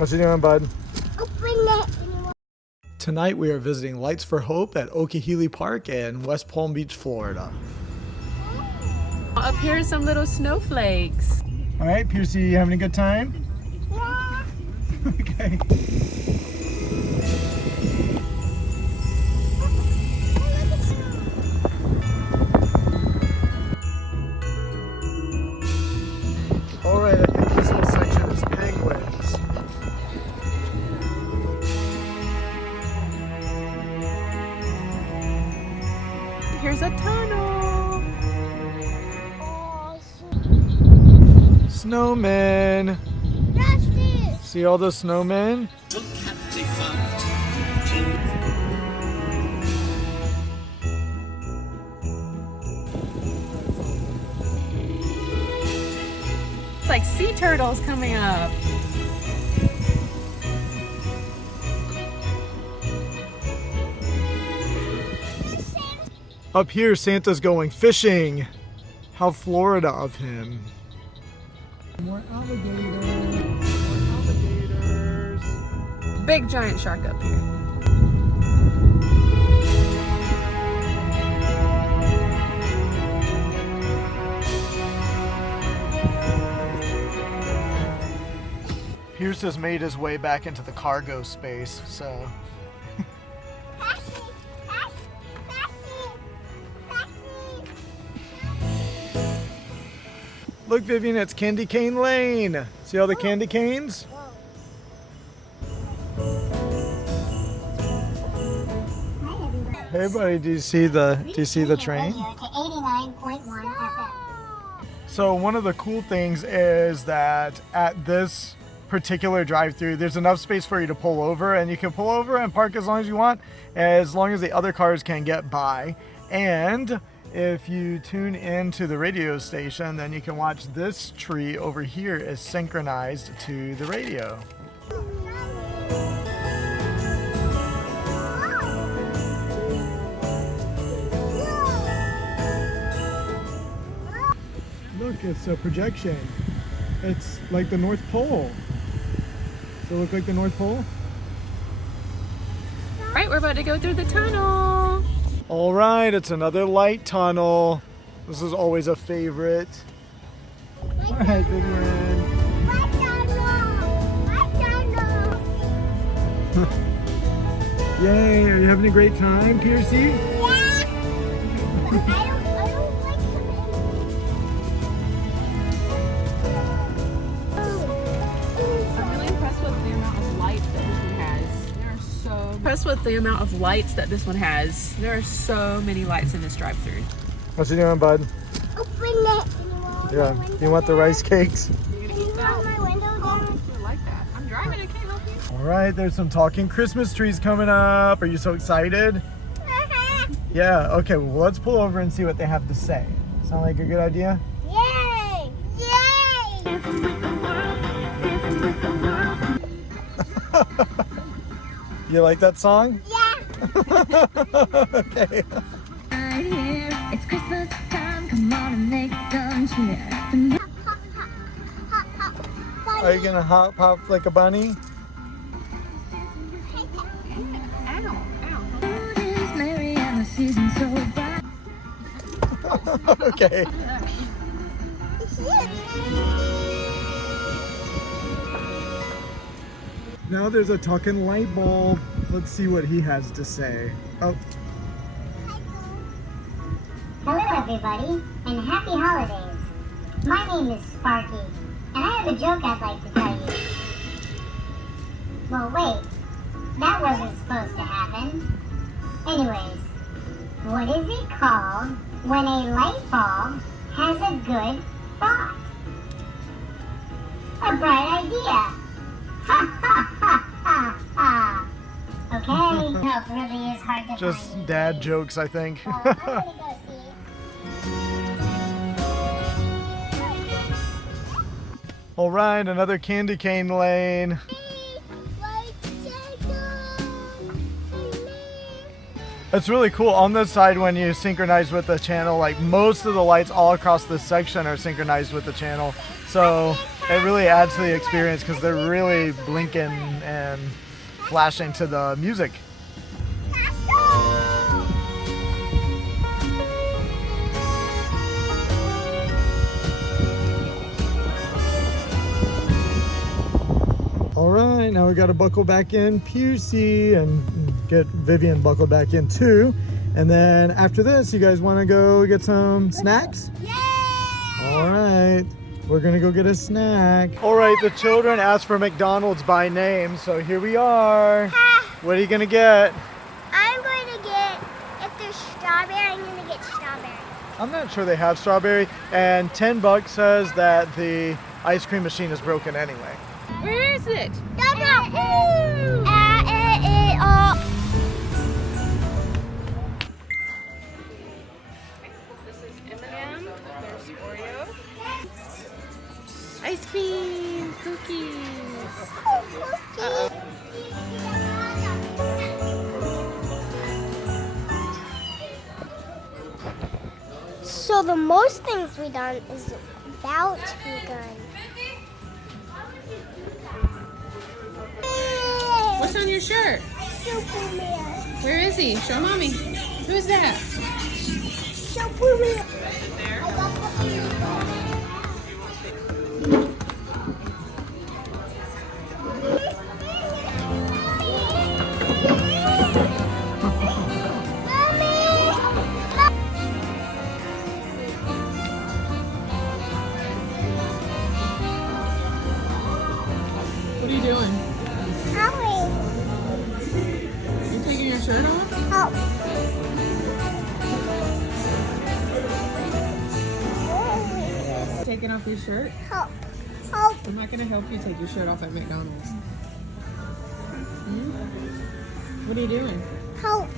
What you doing, bud? Open it. Tonight we are visiting Lights for Hope at Okeeheelee Park in West Palm Beach, Florida. Up here are some little snowflakes. All right, Piercy, you having a good time? Yeah. Okay. All right, I think this whole section is penguins. Here's a tunnel. Snowmen. That's it. See all the snowmen? It's like sea turtles coming up. Up here, Santa's going fishing. How Florida of him. More alligators. More alligators. Big giant shark up here. Pierce has made his way back into the cargo space, so. Look, Vivian, it's Candy Cane Lane. See all the candy canes? Hey, buddy, do you see the train? So one of the cool things is that at this particular drive-through, there's enough space for you to pull over, and you can pull over and park as long as you want, as long as the other cars can get by. And if you tune into the radio station, then you can watch this tree over here is synchronized to the radio. Look, it's a projection. It's like the North Pole. Does it look like the North Pole? All right, we're about to go through the tunnel. All right, it's another light tunnel. This is always a favorite. All right, Vivian. Yay, are you having a great time, Piercy? Yeah. I don't like I'm really impressed with the amount of lights that this one has. There are so impressed with the amount of lights that this one has. There are so many lights in this drive-through. What you doing, bud? Open it. Yeah, you want the rice cakes? You're gonna eat that? I like that. I'm driving. I can't help you. All right, there's some talking Christmas trees coming up. Are you so excited? Yeah, okay, well, let's pull over and see what they have to say. Sound like a good idea? Yay! Yay! You like that song? Yeah. Okay. It's Christmas time, come on and make some cheer. Are you gonna hop like a bunny? Merry and the season so bright. Okay. Now there's a talking light bulb. Let's see what he has to say. Oh. Hello everybody, and happy holidays. My name is Sparky, and I have a joke I'd like to tell you. Well wait, that wasn't supposed to happen. Anyways, what is it called when a light bulb has a good thought? A bright idea. Ha ha ha ha ha. Okay, no, it really is hard to Just find. dad jokes, I think. So, I'm gonna go see. All right, another candy cane lane. It's really cool. On this side, when you synchronize with the channel, like most of the lights all across this section are synchronized with the channel. So it really adds to the experience because they're really blinking and flashing to the music. All right, now we got to buckle back in Pusey and get Vivian buckled back in too. And then after this, you guys want to go get some snacks? Yeah! All right, we're gonna go get a snack. All right, the children asked for McDonald's by name, so here we are. What are you gonna get? I'm going to get, if there's strawberry, I'm going to get strawberry. I'm not sure they have strawberry, and $10 says that the ice cream machine is broken anyway. Where is it? This is M&M. There's Oreo. Ice cream, cookies. So the most things we done is about begun. What's on your shirt? Superman. Where is he? Show mommy. Who's that? Superman. What are you doing? You taking your shirt off? Help. Taking off your shirt? Help. Help. I'm not gonna help you take your shirt off at McDonald's. Hmm? What are you doing? Help.